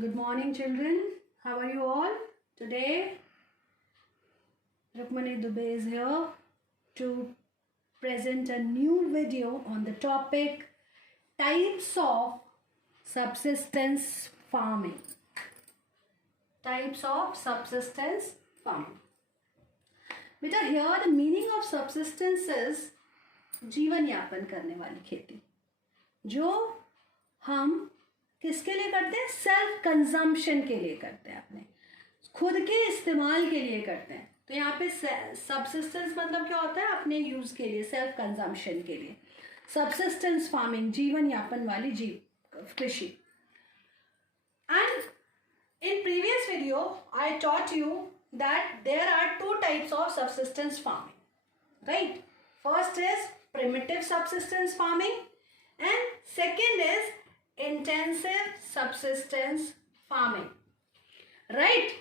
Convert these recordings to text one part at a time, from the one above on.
Good morning, children. How are you all? Today, Rukmani Dubey is here to present a new video on the topic types of subsistence farming. Types of subsistence farming. बेटा, here the meaning of subsistence is जीवन यापन करने वाली खेती, जो हम किसके लिए करते हैं? सेल्फ कंजम्पशन के लिए करते हैं, अपने खुद के इस्तेमाल के लिए करते हैं. तो यहाँ पे सबसिस्टेंस मतलब क्या होता है? अपने यूज के लिए, सेल्फ कंजम्पशन के लिए. सबसिस्टेंस फार्मिंग, जीवन यापन वाली कृषि. And in previous video I taught you that there are two types of subsistence farming, right? First is primitive subsistence farming and second is intensive subsistence farming, right?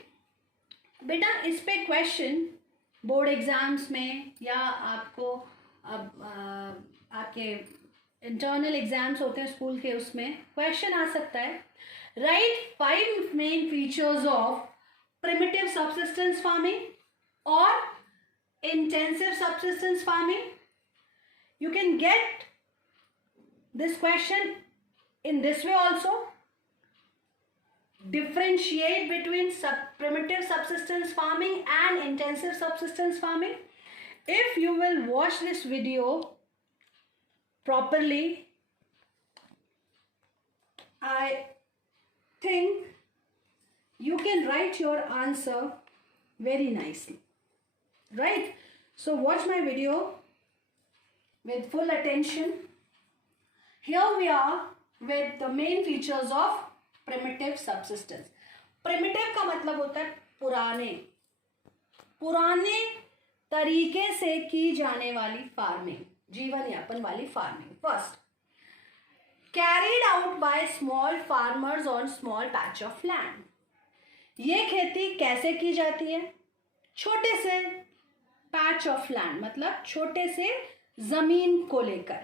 बेटा, इस पे question board exams में या आपको आपके internal exams होते हैं school के, उसमें क्वेश्चन आ सकता है. Right 5 main features of primitive subsistence farming or intensive subsistence farming. You can get this question in this way also. Differentiate between primitive subsistence farming and intensive subsistence farming. If you will watch this video properly, I think you can write your answer very nicely, right? So watch my video with full attention. Here we are with the main features of primitive subsistence. Primitive का मतलब होता है पुराने तरीके से की जाने वाली फार्मिंग, जीवन यापन वाली farming. First, carried out by small farmers on small patch of land. ये खेती कैसे की जाती है? छोटे से पैच ऑफ लैंड, मतलब छोटे से जमीन को लेकर.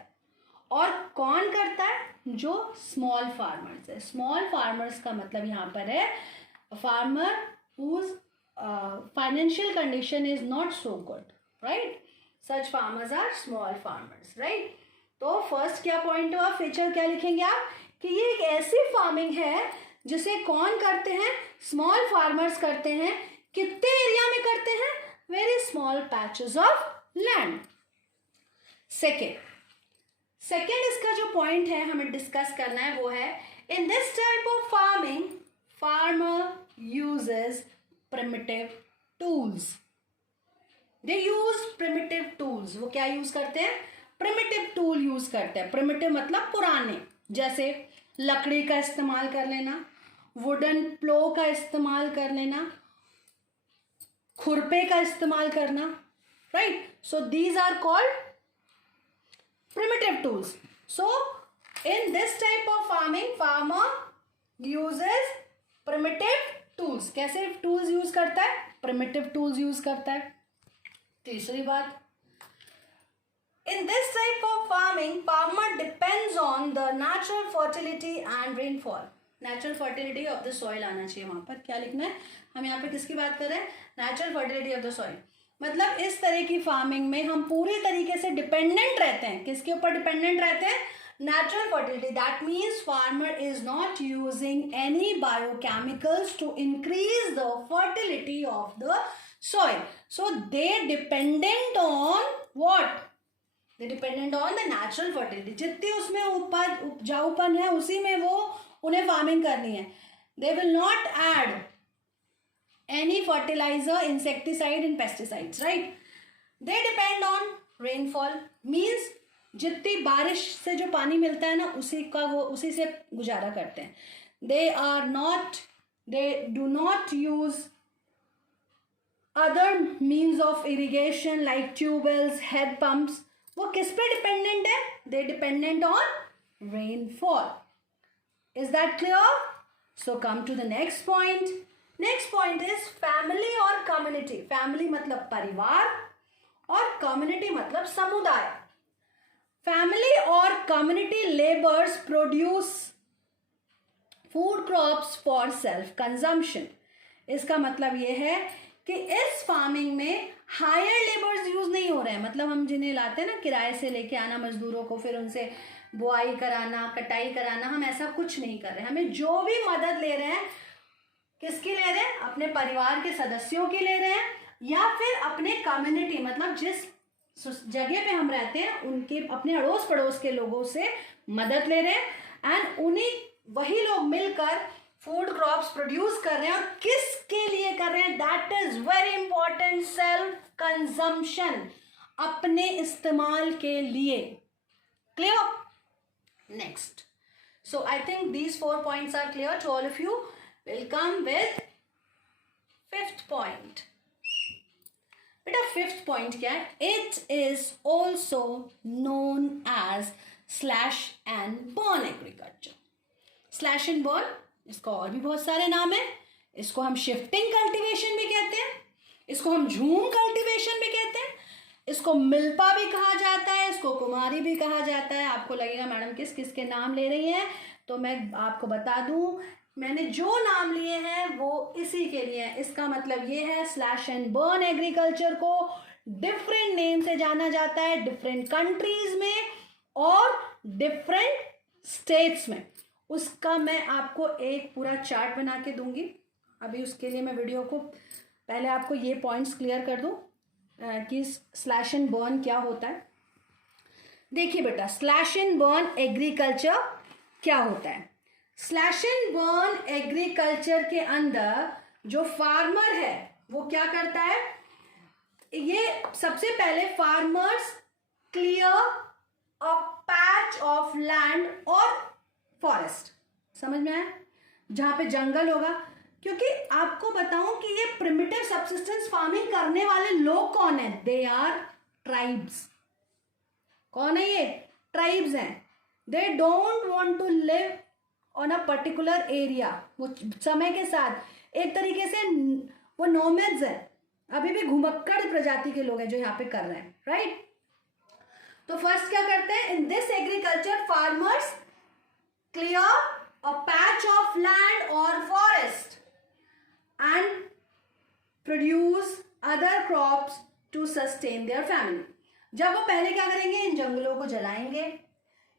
और कौन करता है? जो स्मॉल फार्मर्स है. स्मॉल फार्मर्स का मतलब यहाँ पर है farmer whose financial condition is not so good, right? Such farmers are small farmers, right? तो फर्स्ट क्या पॉइंट हुआ, फीचर क्या लिखेंगे आप? कि ये एक ऐसी फार्मिंग है जिसे कौन करते हैं? स्मॉल फार्मर्स करते हैं. कितने एरिया में करते हैं? Very small patches of land. Second इसका जो पॉइंट है हमें डिस्कस करना है वो है, इन this type of farming farmer uses primitive tools. They use primitive tools. वो क्या यूज करते हैं? प्रिमिटिव टूल यूज करते हैं. प्रिमिटिव मतलब पुराने, जैसे लकड़ी का इस्तेमाल कर लेना, वुडन प्लो का इस्तेमाल कर लेना, खुरपे का इस्तेमाल करना, right? So these are called primitive tools. So in this type of farming farmer uses primitive tools. कैसे टूल्स यूज करता है? प्रिमिटिव टूल्स यूज करता है. तीसरी बात, in this type of farming farmer depends on the natural fertility and rainfall. Natural fertility of the soil आना चाहिए वहां पर. क्या लिखना है? हम यहाँ पे किसकी बात कर रहे हैं? Natural fertility of the soil. मतलब इस तरह की फार्मिंग में हम पूरी तरीके से डिपेंडेंट रहते हैं. किसके ऊपर डिपेंडेंट रहते हैं? Natural fertility. That means farmer is not using any biochemicals to increase the fertility of the soil. So they dependent on what? They dependent on the natural fertility. जितनी उसमें उपजाऊपन है उसी में वो उन्हें फार्मिंग करनी है. They will not add any fertiliser, insecticide and pesticides, right? They depend on rainfall. Means जितनी बारिश से जो पानी मिलता है ना, उसी से गुजारा करते हैं. They do not use other means of irrigation like tube wells, head pumps. वो किस पे डिपेंडेंट है? They dependent on rainfall. Is that clear? So come to the next point. Next point is family or community. Family मतलब परिवार और community मतलब समुदाय. Family or community labors produce food crops for self consumption. इसका मतलब ये है कि इस फार्मिंग में हायर लेबर्स यूज नहीं हो रहे हैं, मतलब हम जिन्हें लाते हैं ना किराए से लेके आना मजदूरों को, फिर उनसे बुआई कराना, कटाई कराना, हम ऐसा कुछ नहीं कर रहे। हमें जो भी मदद ले रहे हैं, किसकी ले रहे हैं? अपने परिवार के सदस्यों की ले रहे हैं, या फिर अपने कम्युनिटी, मतलब जिस जगह पे हम रहते हैं उनके, अपने अड़ोस पड़ोस के लोगों से मदद ले रहे हैं। एंड उन्हीं वही लोग मिलकर फूड क्रॉप्स प्रोड्यूस कर रहे हैं, और किसके लिए कर रहे हैं? That is very important, self consumption, अपने इस्तेमाल के लिए। Clear? Next, so I think these 4 points are clear to all of you. We'll come with 5th point. बेटा 5th point क्या है? It is also known as slash and burn agriculture. Slash and burn, इसका और भी बहुत सारे नाम है. इसको हम शिफ्टिंग कल्टीवेशन भी कहते हैं, इसको हम झूम कल्टीवेशन भी कहते हैं, इसको मिल्पा भी कहा जाता है, इसको कुमारी भी कहा जाता है. आपको लगेगा मैडम किस किस के नाम ले रही हैं, तो मैं आपको बता दूं, मैंने जो नाम लिए हैं वो इसी के लिए है. इसका मतलब ये है, स्लैश एंड बर्न एग्रीकल्चर को डिफरेंट नेम से जाना जाता है डिफरेंट कंट्रीज में और डिफरेंट स्टेट्स में. उसका मैं आपको एक पूरा चार्ट बना के दूंगी. अभी उसके लिए मैं वीडियो को पहले आपको ये पॉइंट्स क्लियर कर दूं कि स्लैश एंड बर्न क्या होता है. देखिए बेटा, स्लैश एंड बर्न एग्रीकल्चर क्या होता है. स्लैश एंड बर्न एग्रीकल्चर के अंदर जो फार्मर है वो क्या करता है, ये सबसे पहले farmers clear a patch of land और फॉरेस्ट. समझ में आया? जहां पे जंगल होगा, क्योंकि आपको बताऊं कि ये प्रिमिटिव सब्सिस्टेंस फार्मिंग करने वाले लोग कौन है? They are tribes. कौन है ये? ट्राइब्स हैं. They don't want to live on a particular area. वो समय के साथ एक तरीके से वो नोमैड्स हैं, अभी भी घुमक्कड़ प्रजाति के लोग हैं जो यहाँ पे कर रहे हैं. राइट? तो फर्स्ट क्या करते हैं, in this agriculture farmers clear a patch of land और forest and produce other crops to sustain their family. जब वो पहले क्या करेंगे, इन जंगलों को जलाएंगे.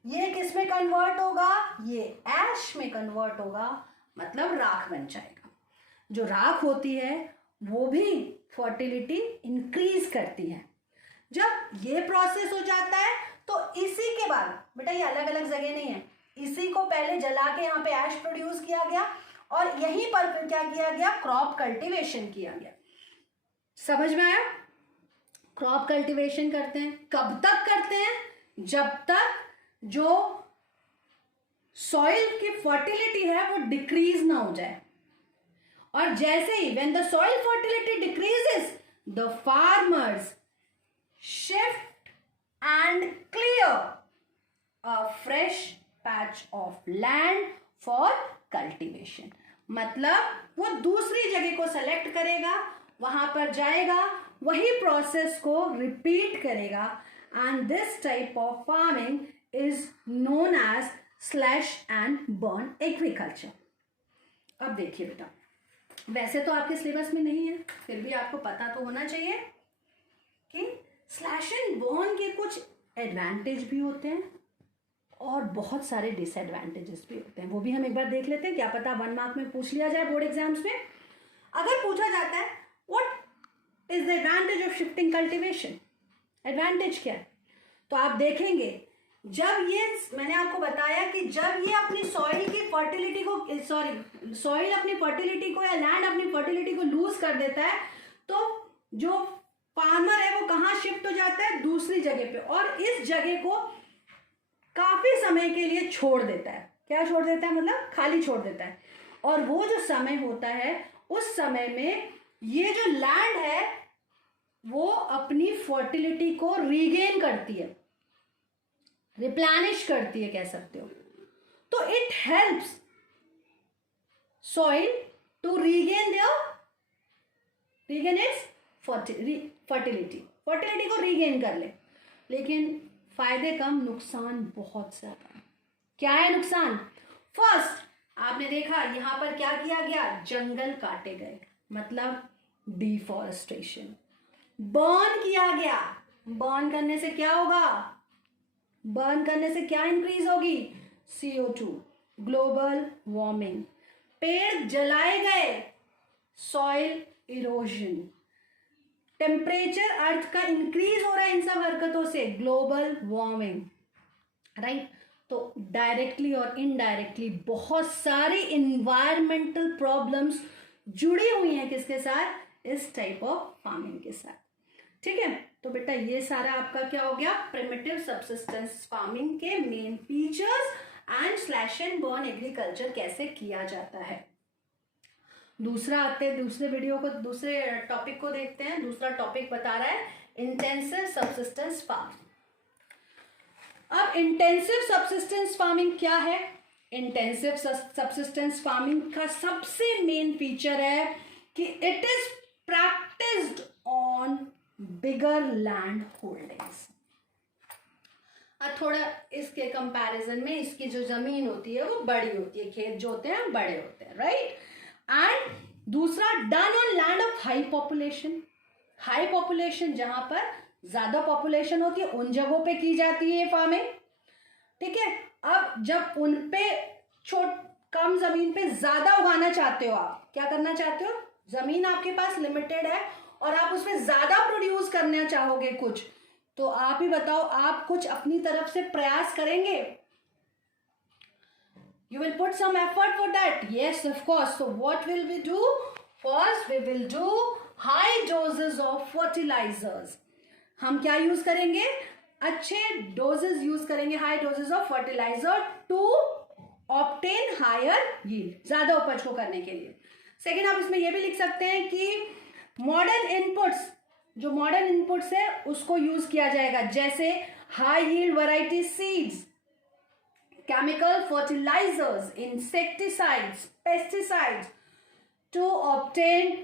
ये किस में कन्वर्ट होगा? ये ऐश में कन्वर्ट होगा, मतलब राख बन जाएगा. जो राख होती है वो भी फर्टिलिटी इंक्रीज करती है. जब ये प्रोसेस हो जाता है तो इसी के बाद, बेटा ये अलग अलग जगह नहीं है, इसी को पहले जला के यहाँ पे ऐश प्रोड्यूस किया गया और यहीं पर फिर क्या किया गया, क्रॉप कल्टीवेशन किया गया. समझ में आया? क्रॉप कल्टीवेशन करते हैं. कब तक करते हैं? जब तक जो सॉइल की फर्टिलिटी है वो डिक्रीज ना हो जाए. और जैसे ही when the soil fertility decreases, the farmers shift and clear a fresh patch of land for cultivation. मतलब वो दूसरी जगह को सेलेक्ट करेगा, वहां पर जाएगा, वही प्रोसेस को रिपीट करेगा. And this type of farming is known as slash and burn agriculture. अब देखिए बेटा, वैसे तो आपके सिलेबस में नहीं है, फिर भी आपको पता तो होना चाहिए कि स्लैश एंड बर्न के कुछ एडवांटेज भी होते हैं और बहुत सारे डिसएडवांटेजेस भी होते हैं. वो भी हम एक बार देख लेते हैं, क्या पता 1 मार्क में पूछ लिया जाए बोर्ड एग्जाम्स में. अगर पूछा जाता है what is the advantage of shifting cultivation, advantage क्या है, तो आप देखेंगे जब ये, मैंने आपको बताया कि जब ये अपनी सॉइल की फर्टिलिटी को, सॉइल अपनी फर्टिलिटी को या लैंड अपनी फर्टिलिटी को लूज कर देता है, तो जो फार्मर है वो कहाँ शिफ्ट हो जाता है? दूसरी जगह पे. और इस जगह को काफी समय के लिए छोड़ देता है. क्या छोड़ देता है? मतलब खाली छोड़ देता है. और वो जो समय होता है, उस समय में ये जो लैंड है वो अपनी फर्टिलिटी को रीगेन करती है, रिप्लेनिश करती है, कह सकते हो. तो it helps soil to regain its fertility को रीगेन कर ले. लेकिन फायदे कम, नुकसान बहुत ज्यादा. क्या है नुकसान? फर्स्ट, आपने देखा यहाँ पर क्या किया गया, जंगल काटे गए, मतलब डिफॉरेस्टेशन। बर्न किया गया, बर्न करने से क्या होगा, बर्न करने से क्या इंक्रीज होगी, CO2, ग्लोबल वार्मिंग। पेड़ जलाए गए, सॉइल इरोजन। टेम्परेचर अर्थ का इंक्रीज हो रहा है इन सब हरकतों से, ग्लोबल वार्मिंग, राइट। तो डायरेक्टली और इनडायरेक्टली बहुत सारी इन्वायरमेंटल प्रॉब्लम्स जुड़ी हुई हैं किसके साथ, इस टाइप ऑफ फार्मिंग के साथ। ठीक है, तो बेटा ये सारा आपका क्या हो गया, प्रिमिटिव सबसिस्टेंस फार्मिंग के main features and slash and burn agriculture कैसे किया जाता है। दूसरा आते हैं, दूसरे वीडियो को, दूसरे टॉपिक को देखते हैं। दूसरा टॉपिक बता रहा है इंटेंसिव सबसिस्टेंस फार्मिंग। अब इंटेंसिव सबसिस्टेंस फार्मिंग क्या है, इंटेंसिव सबसिस्टेंस फार्मिंग का सबसे मेन फीचर है कि it is practised on bigger land holdings. थोड़ा इसके कंपैरिजन में इसकी जो जमीन होती है वो बड़ी होती है, खेत जो होते हैं बड़े होते हैं, राइट। एंड दूसरा, done on land of high population. High population, जहां पर ज्यादा पॉपुलेशन होती है उन जगहों पे की जाती है फार्मिंग, ठीक है। अब जब उन पे कम जमीन पे ज्यादा उगाना चाहते हो, आप क्या करना चाहते हो, जमीन आपके पास लिमिटेड है और आप उसमें ज्यादा प्रोड्यूस करना चाहोगे कुछ, तो आप ही बताओ, आप कुछ अपनी तरफ से प्रयास करेंगे, you will put some effort for that, yes of course. So what will we do, first we will do high doses of fertilizers. हम क्या यूज करेंगे, अच्छे डोजेस यूज करेंगे, high doses of fertiliser to obtain higher yield, ज्यादा उपज को करने के लिए। सेकेंड, आप इसमें यह भी लिख सकते हैं कि मॉडर्न इनपुट्स, जो मॉडर्न इनपुट्स है उसको यूज किया जाएगा, जैसे high yield variety seeds, chemical fertilizers, insecticides, pesticides to obtain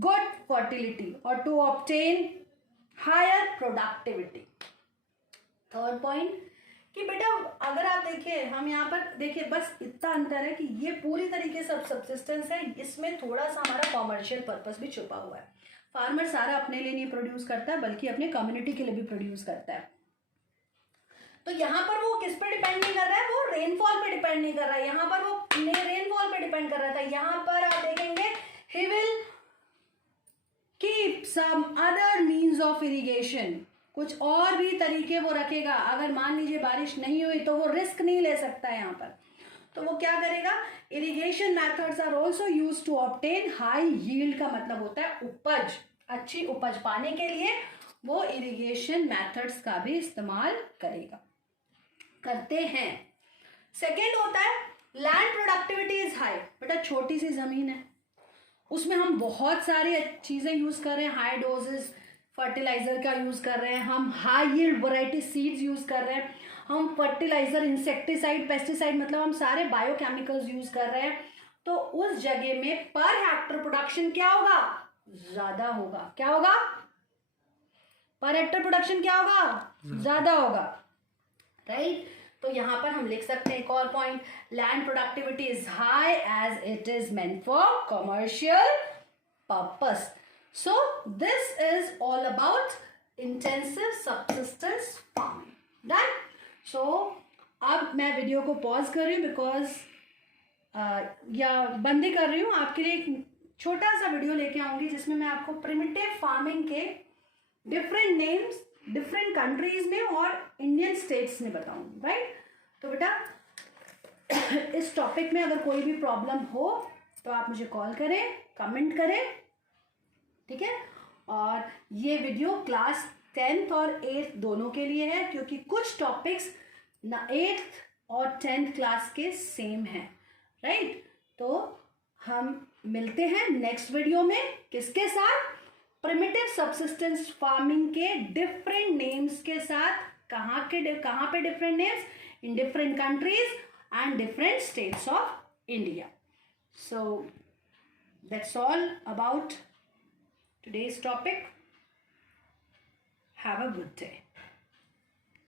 good fertility or to obtain higher productivity. Third point कि बेटा अगर आप देखिए, हम यहाँ पर देखिए बस इतना अंतर है कि ये पूरी तरीके से सबसिस्टेंस है, इसमें थोड़ा सा हमारा कॉमर्शियल पर्पस भी छुपा हुआ है। फार्मर सारा अपने लिए नहीं प्रोड्यूस करता है बल्कि अपने कम्युनिटी के लिए भी प्रोड्यूस करता है। तो यहाँ पर वो किस पे डिपेंड नहीं कर रहा है, वो रेनफॉल पे डिपेंड नहीं कर रहा है, यहाँ पर वो रेनफॉल पे डिपेंड कर रहा था। यहाँ पर आप देखेंगे he will keep some other means of irrigation, कुछ और भी तरीके वो रखेगा। अगर मान लीजिए बारिश नहीं हुई तो वो रिस्क नहीं ले सकता है यहाँ पर, तो वो क्या करेगा, irrigation methods are also use to obtain high yield, का मतलब होता है उपज, अच्छी उपज पाने के लिए वो इरिगेशन मेथड्स का भी इस्तेमाल करेगा, करते हैं। सेकेंड होता है लैंड प्रोडक्टिविटी इज हाई। बेटा छोटी सी जमीन है, उसमें हम बहुत सारी चीजें यूज कर रहे हैं, हाई डोजेस फर्टिलाइजर का यूज कर रहे हैं, हम high yield variety seeds use कर रहे हैं, हम फर्टिलाइजर, इंसेक्टिसाइड, पेस्टिसाइड, मतलब हम सारे बायोकेमिकल्स यूज कर रहे हैं। तो उस जगह में पर हेक्टर प्रोडक्शन क्या होगा, ज्यादा होगा। क्या होगा, पर हेक्टर प्रोडक्शन क्या होगा, ज्यादा होगा, राइट। तो यहां पर हम लिख सकते हैं एक और point, land productivity is high as it is meant for commercial purpose. So this is all about intensive subsistence farming, done. So अब मैं वीडियो को पॉज कर रही हूँ बिकॉज या बंद ही कर रही हूँ, आपके लिए एक छोटा सा वीडियो लेके आऊंगी जिसमें मैं आपको प्रिमिटिव फार्मिंग के डिफरेंट नेम्स डिफरेंट कंट्रीज में और इंडियन स्टेट्स में बताऊंगी, राइट। तो बेटा इस टॉपिक में अगर कोई भी प्रॉब्लम हो तो आप मुझे कॉल करें, कमेंट करें, ठीक है। और ये वीडियो क्लास 10th और 8th दोनों के लिए है, क्योंकि कुछ टॉपिक्स ना 8th और 10th क्लास के सेम हैं, राइट। तो हम मिलते हैं नेक्स्ट वीडियो में, किसके साथ, प्रिमिटिव सबसिस्टेंस फार्मिंग के डिफरेंट नेम्स के साथ। कहाँ पे different names, in different countries and different states of India. So that's all about today's topic. Have a good day.